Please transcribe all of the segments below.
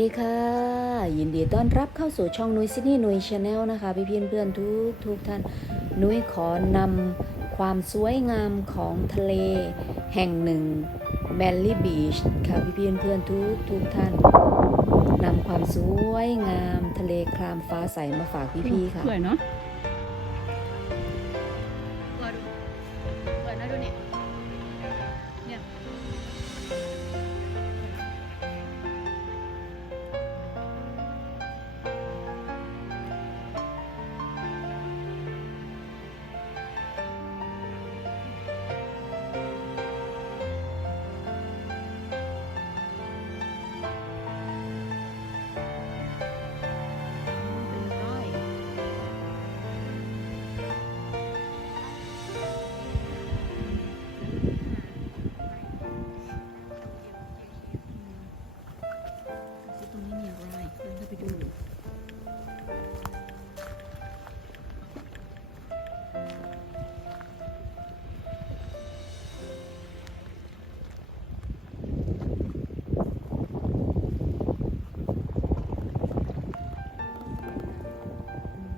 ดีค่ะยินดีต้อนรับเข้าสู่ช่องนุ้ยซิดนีย์นุ้ยชาแนลนะคะพี่เพื่อนทุกท่านนุ้ยขอนำความสวยงามของทะเลแห่งหนึ่งแมลลี่บีชค่ะพี่เพื่อนทุกท่านนำความสวยงามทะเลครามฟ้าใสมาฝากพี่ค่ะสวยเนาะสวยนะดูเนี่ยตรงนี้มีอะไรเดินเข้าไปดู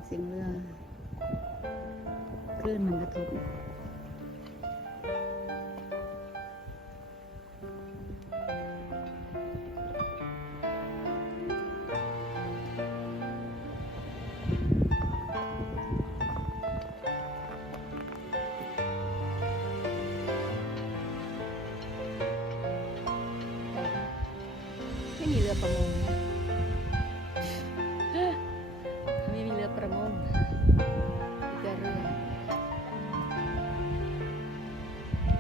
เสียงเรือคลื่นมันกระทบไม่มีเรือประมงไม่มีเรือประมงเรือห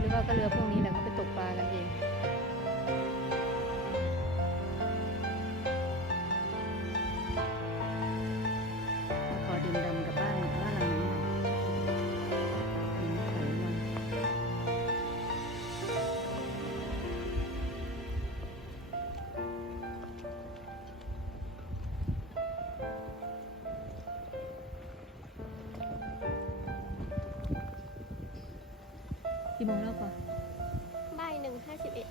รือว่าก็เรือพวกนี้แหละเขาไปตกปลากันเองขอดื่มดำกับบ้านหลังนี้กี่โมงแล้วปะบ่าย1:51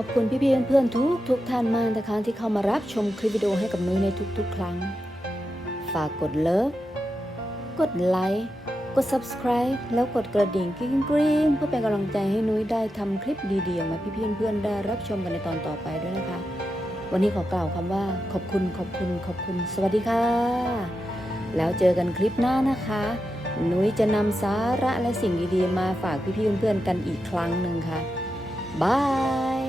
อบคุณพี่ๆเพื่อนๆทุกท่านมากนะคะที่เข้ามารับชมคลิปวิดีโอให้กับนุ้ยในทุกๆครั้ง ฝากกดเลิฟกดไลค์กด subscribe แล้วกดกระดิ่งกริ๊งๆเพื่อเป็นกำลังใจให้นุ้ยได้ทำคลิปดีๆออกมาพี่ๆเพื่อนๆได้รับชมกันในตอนต่อไปด้วยนะคะ วันนี้ขอกล่าวคำว่าขอบคุณสวัสดีค่ะ แล้วเจอกันคลิปหน้านะคะนุ้ยจะนำสาระและสิ่งดีๆมาฝากพี่ๆเพื่อนๆกันอีกครั้งหนึ่งค่ะบาย